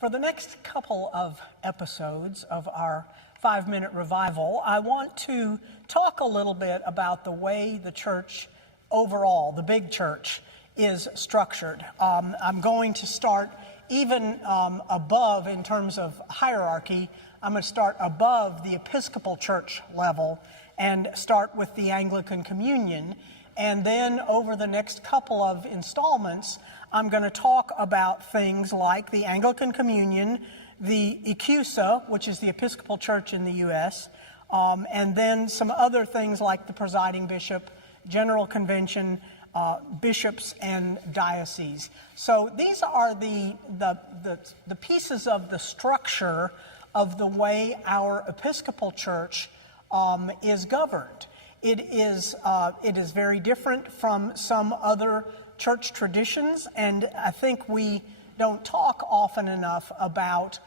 For the next couple of episodes of our 5-minute revival, I want to talk a little bit about the way the church overall, the big church, is structured. I'm going to start even above in terms of hierarchy. I'm going to start above the Episcopal Church level and start with the Anglican Communion. And then over the next couple of installments, I'm going to talk about things like the Anglican Communion, the Ecusa, which is the Episcopal Church in the U.S., and then some other things like the presiding bishop, General Convention, bishops, and dioceses. So these are the pieces of the structure of the way our Episcopal Church is governed. It is very different from some other church traditions, and I think we don't talk often enough about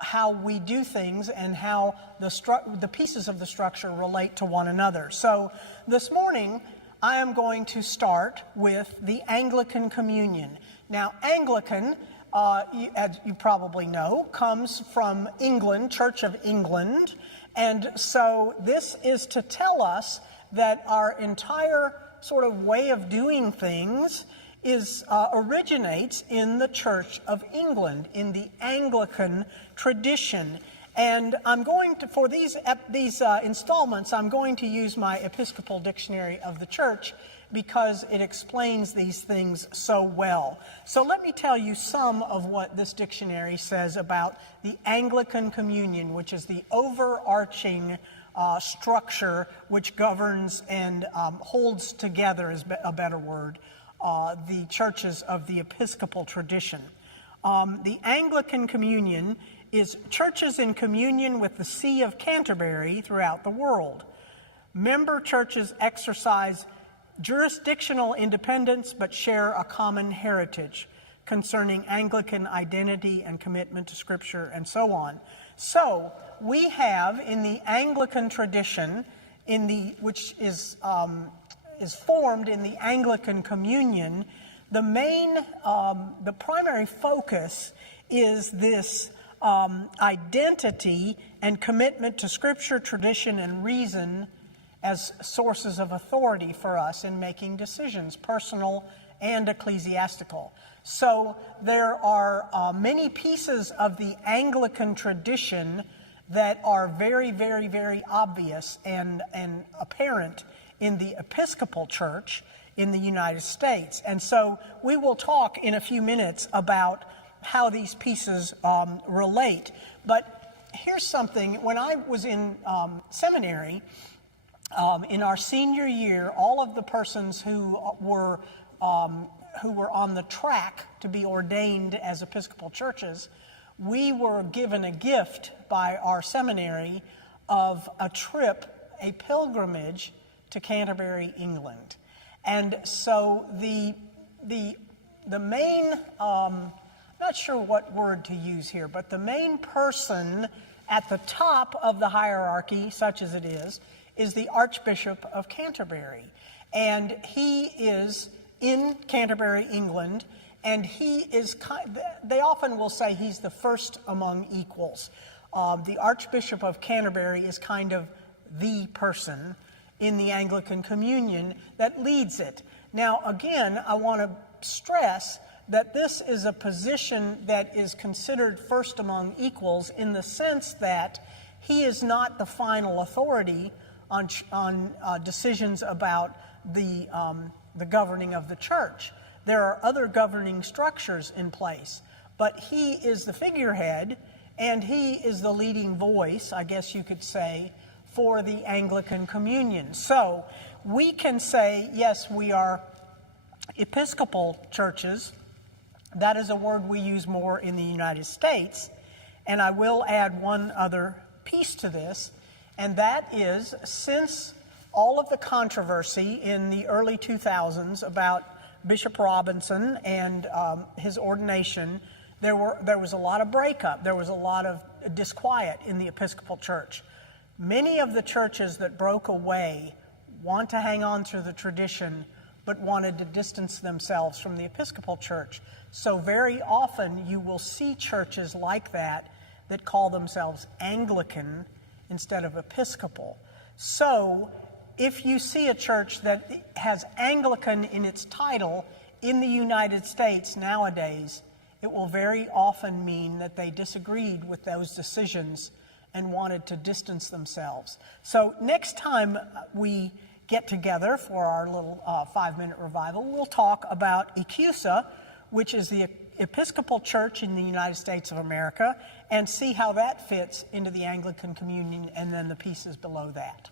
how we do things and how the pieces of the structure relate to one another. So this morning, I am going to start with the Anglican Communion. Now, Anglican, as you probably know, comes from England, Church of England, and so this is to tell us that our entire sort of way of doing things originates in the Church of England, in the Anglican tradition. And I'm going to, for these installments, I'm going to use my Episcopal Dictionary of the Church because it explains these things so well. So let me tell you some of what this dictionary says about the Anglican Communion, which is the overarching structure which governs and holds together, is a better word, the churches of the Episcopal tradition. The Anglican Communion is churches in communion with the See of Canterbury throughout the world. Member churches exercise jurisdictional independence but share a common heritage concerning Anglican identity and commitment to Scripture and so on. So we have in the Anglican tradition, which is formed in the Anglican Communion, the primary focus is this identity and commitment to Scripture, tradition, and reason as sources of authority for us in making decisions, personal and ecclesiastical. So there are many pieces of the Anglican tradition that are very, very, very obvious and apparent in the Episcopal Church in the United States. And so we will talk in a few minutes about how these pieces relate. But here's something. When I was in seminary, in our senior year, all of the persons who were on the track to be ordained as Episcopal churches, we were given a gift by our seminary of a pilgrimage to Canterbury, England. And so the main, not sure what word to use here, but the main person at the top of the hierarchy, such as it is the Archbishop of Canterbury. And he is in Canterbury, England, and they often will say he's the first among equals. The Archbishop of Canterbury is kind of the person in the Anglican Communion that leads it. Now, again, I want to stress that this is a position that is considered first among equals in the sense that he is not the final authority on decisions about the governing of the church. There are other governing structures in place, but he is the figurehead and he is the leading voice, I guess you could say, for the Anglican Communion. So we can say, yes, we are Episcopal churches. That is a word we use more in the United States. And I will add one other piece to this, and that is, since all of the controversy in the early 2000s about Bishop Robinson and his ordination, there was a lot of breakup. There was a lot of disquiet in the Episcopal Church. Many of the churches that broke away want to hang on to the tradition but wanted to distance themselves from the Episcopal Church. So very often you will see churches like that that call themselves Anglican instead of Episcopal. So if you see a church that has Anglican in its title in the United States nowadays, it will very often mean that they disagreed with those decisions and wanted to distance themselves. So next time we get together for our little 5-minute revival, we'll talk about ECUSA, which is the Episcopal Church in the United States of America, and see how that fits into the Anglican Communion and then the pieces below that.